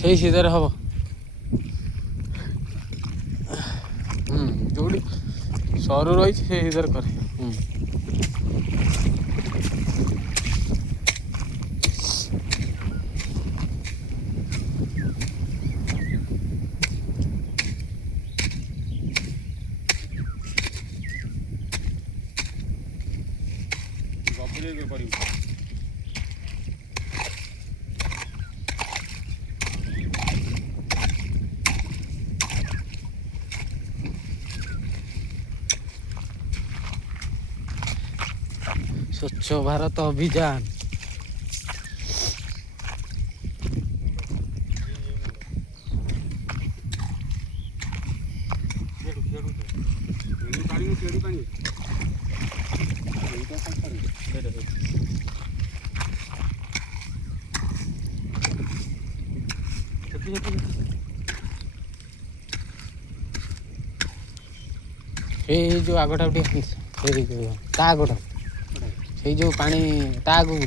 ସେଇ ସିଧାରେ ହବ। ଯୋଉଠି ସରୁ ରହିଛି ସେଇ ସିଧାରେ କରେ। କରିବୁ ସ୍ୱଚ୍ଛ ଭାରତ ଅଭିଯାନ। ଏଇ ଯୋଉ ଆଗଟା ଟିକେ ତା ଆଗଟା ସେଇ ଯୋଉ ପାଣି ତା ଆଗକୁ